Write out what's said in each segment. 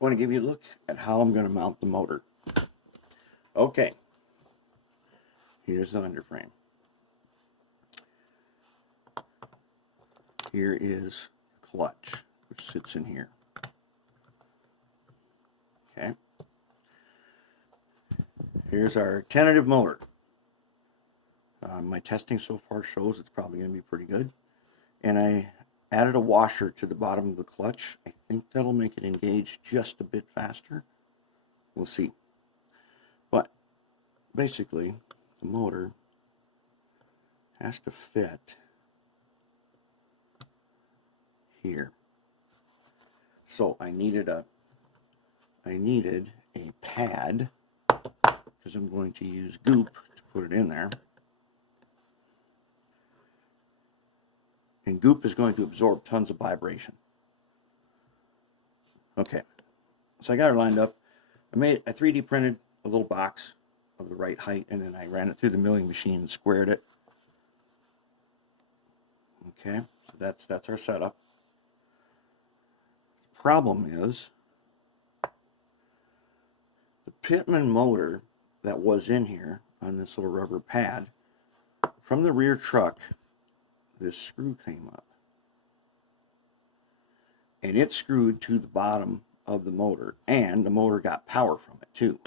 want to give you a look at how I'm going to mount the motor. Okay, here's the underframe. Here is the clutch, which sits in here. Okay. Here's our tentative motor. My testing so far shows it's probably going to be pretty good. And I added a washer to the bottom of the clutch. I think that'll make it engage just a bit faster. We'll see. But basically, the motor has to fit here. So I needed a pad, because I'm going to use goop to put it in there. And goop is going to absorb tons of vibration. Okay, so I got her lined up. I 3D printed a little box of the right height, and then I ran it through the milling machine and squared it. Okay, so that's our setup. The problem is the Pitman motor that was in here on this little rubber pad, from the rear truck, this screw came up. And it screwed to the bottom of the motor, and the motor got power from it too.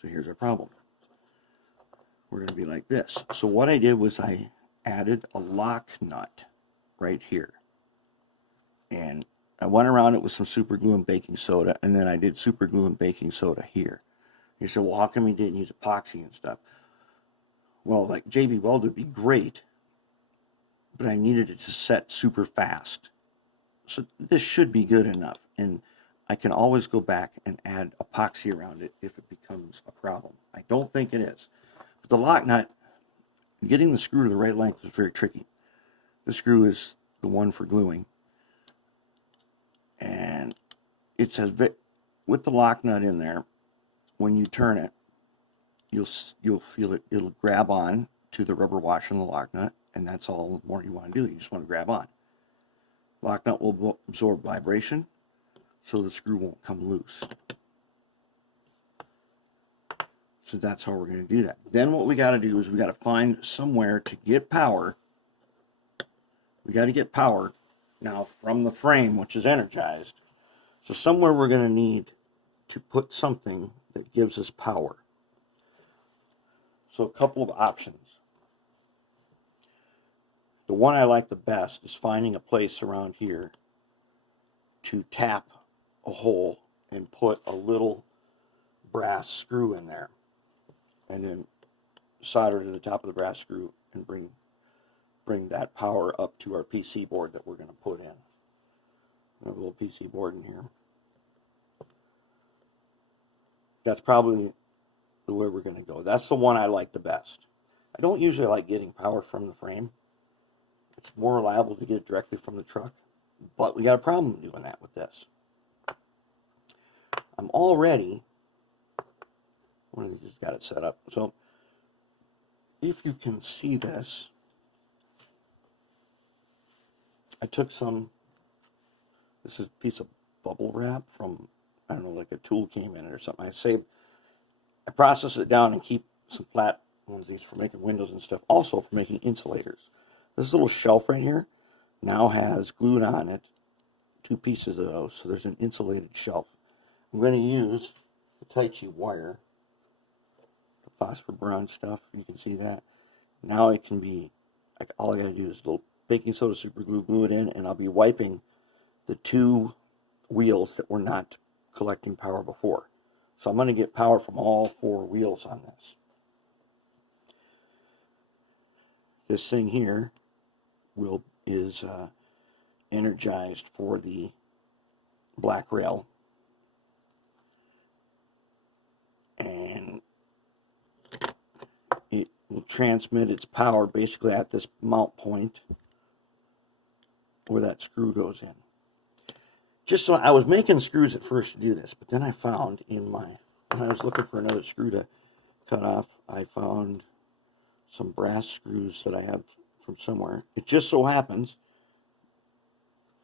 So here's our problem. We're going to be like this. So what I did was I added a lock nut right here. And I went around it with some super glue and baking soda, and then I did super glue and baking soda here. You said, well, how come you didn't use epoxy and stuff? Well, like JB Weld would be great, but I needed it to set super fast. So this should be good enough, and I can always go back and add epoxy around it if it becomes a problem. I don't think it is. But the lock nut, getting the screw to the right length is very tricky. The screw is the one for gluing. And it says, with the lock nut in there, when you turn it, you'll feel it, it'll grab on to the rubber washer and the lock nut, and that's all more you want to do. You just want to grab on. Lock nut will absorb vibration, so the screw won't come loose. So that's how we're going to do that. Then what we got to do is we got to find somewhere to get power. We got to get power now from the frame, which is energized. So somewhere we're going to need to put something that gives us power. So a couple of options. The one I like the best is finding a place around here to tap a hole and put a little brass screw in there, and then solder to the top of the brass screw and bring that power up to our PC board that we're going to put in. A little PC board in here. That's probably the way we're going to go. That's the one I like the best. I don't usually like getting power from the frame. It's more reliable to get it directly from the truck, but we got a problem doing that with this. I'm already, one of these got it set up. So if you can see this, I took some, this is a piece of bubble wrap from, I don't know, like a tool came in it or something. I process it down and keep some flat ones of these for making windows and stuff, also for making insulators. This little shelf right here now has glued on it 2 pieces of those, so there's an insulated shelf. I'm going to use the Tai Chi wire, the phosphor bronze stuff, you can see that. Now it can be, like, all I got to do is a little baking soda super glue, glue it in, and I'll be wiping the 2 wheels that were not collecting power before. So I'm going to get power from all 4 wheels on this. This thing here is energized for the black rail, and it will transmit its power basically at this mount point where that screw goes in. Just so I was making screws at first to do this, but then I found when I was looking for another screw to cut off, I found some brass screws that I have from somewhere. It just so happens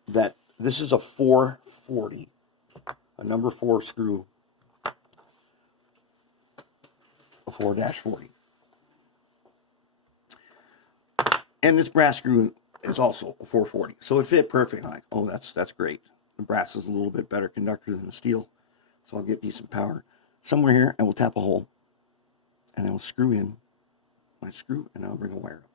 that this is a 440 a number 4 screw, a 4-40. And this brass screw is also a 440. So it fit perfectly. Like, oh, that's great. The brass is a little bit better conductor than the steel. So I'll get decent power. Somewhere here, I will tap a hole. And I will screw in my screw, and I'll bring a wire up.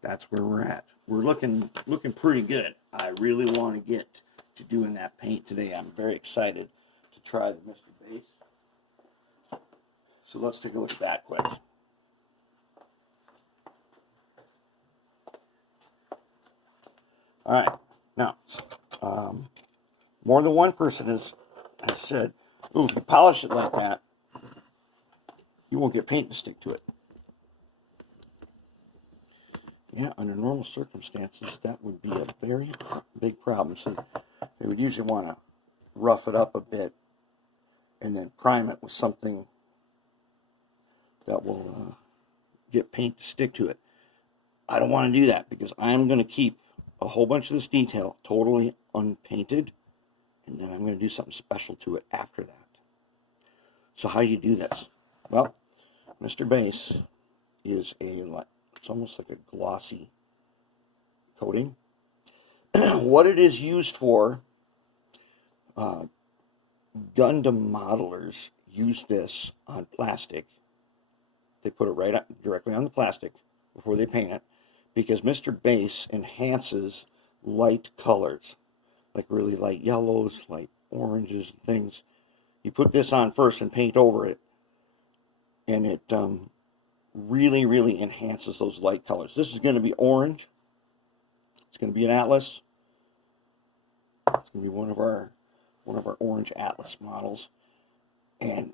That's where we're at. We're looking pretty good. I really want to get to doing that paint today. I'm very excited to try the Mr. Base. So let's take a look at that quick. All right, now, more than one person has said, "Ooh, if you polish it like that, you won't get paint to stick to it." Yeah, under normal circumstances, that would be a very big problem. So they would usually want to rough it up a bit and then prime it with something that will get paint to stick to it. I don't want to do that because I'm going to keep a whole bunch of this detail totally unpainted, and then I'm going to do something special to it after that. So how do you do this? Well, Mr. Base is it's almost like a glossy coating. What it is used for, Gundam modelers use this on plastic. They put it directly on the plastic before they paint it, because Mr. Base enhances light colors, like really light yellows, light oranges, and things. You put this on first and paint over it, and it really, really enhances those light colors. This is going to be orange. It's going to be an Atlas. It's going to be one of our orange Atlas models. And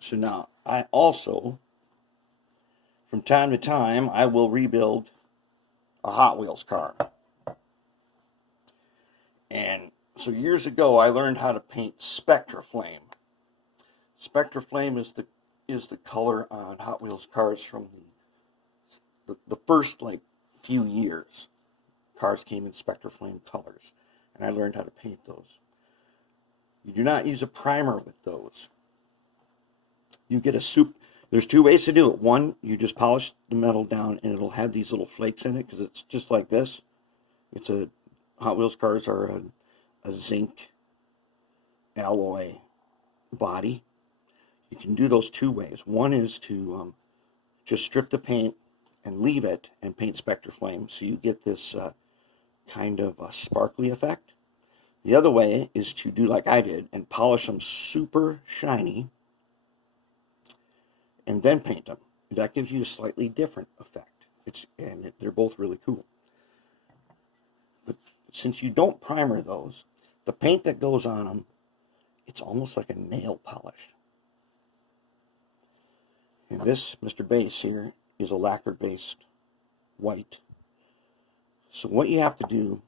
so now I also, from time to time, I will rebuild a Hot Wheels car. And so years ago, I learned how to paint Spectra Flame. Spectra Flame is the color on Hot Wheels cars from the first few years. Cars came in Spectra Flame colors, and I learned how to paint those. You do not use a primer with those. You get there's 2 ways to do it. One, you just polish the metal down, and it'll have these little flakes in it, because it's just like this. Hot Wheels cars are a zinc alloy body. You can do those 2 ways. One is to just strip the paint and leave it and paint Spectra Flame, so you get this kind of a sparkly effect. The other way is to do like I did and polish them super shiny and then paint them. That gives you a slightly different effect. They're both really cool. But since you don't primer those, the paint that goes on them, it's almost like a nail polish. And this Mr. Base here is a lacquer-based white. So what you have to do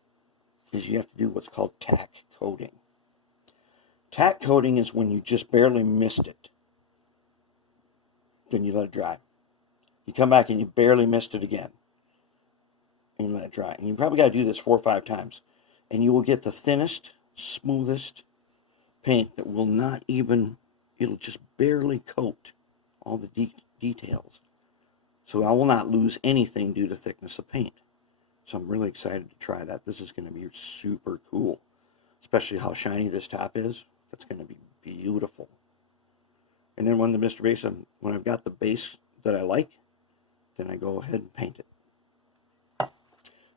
is you have to do what's called tack coating. Tack coating is when you just barely missed it. Then you let it dry. You come back and you barely missed it again. And you let it dry. And you probably got to do this 4 or 5 times. And you will get the thinnest, smoothest paint that will not even, it'll just barely coat all the details. So I will not lose anything due to thickness of paint. So I'm really excited to try that. This is going to be super cool. Especially how shiny this top is. That's going to be beautiful. And then when I've got the base that I like, then I go ahead and paint it.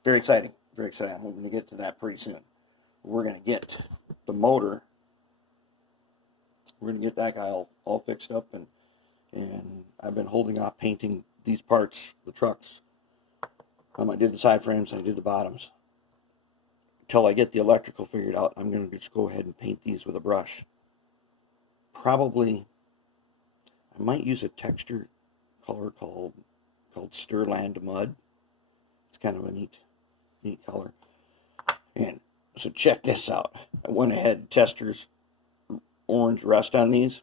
Very exciting. Very exciting. We're going to get to that pretty soon. We're going to get the motor. We're going to get that guy all fixed up. And I've been holding off painting these parts, the trucks. I did the side frames, I did the bottoms. Until I get the electrical figured out, I'm going to just go ahead and paint these with a brush. Probably, I might use a texture color called Stirland Mud. It's kind of a neat color. And so check this out. I went ahead, testers, orange rust on these.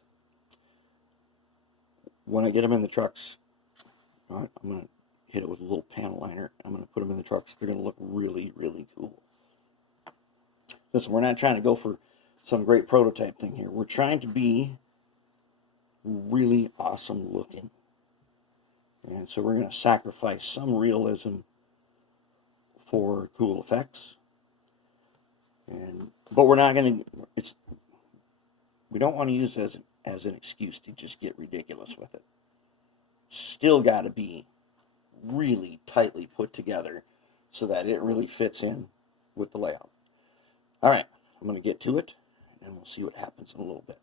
When I get them in the trucks, I'm going to hit it with a little panel liner. I'm going to put them in the trucks. They're going to look really, really cool. Listen, we're not trying to go for some great prototype thing here. We're trying to be really awesome looking. And so we're going to sacrifice some realism for cool effects. But we're not going to, we don't want to use it as an excuse to just get ridiculous with it. Still got to be really tightly put together so that it really fits in with the layout. All right, I'm going to get to it, and we'll see what happens in a little bit.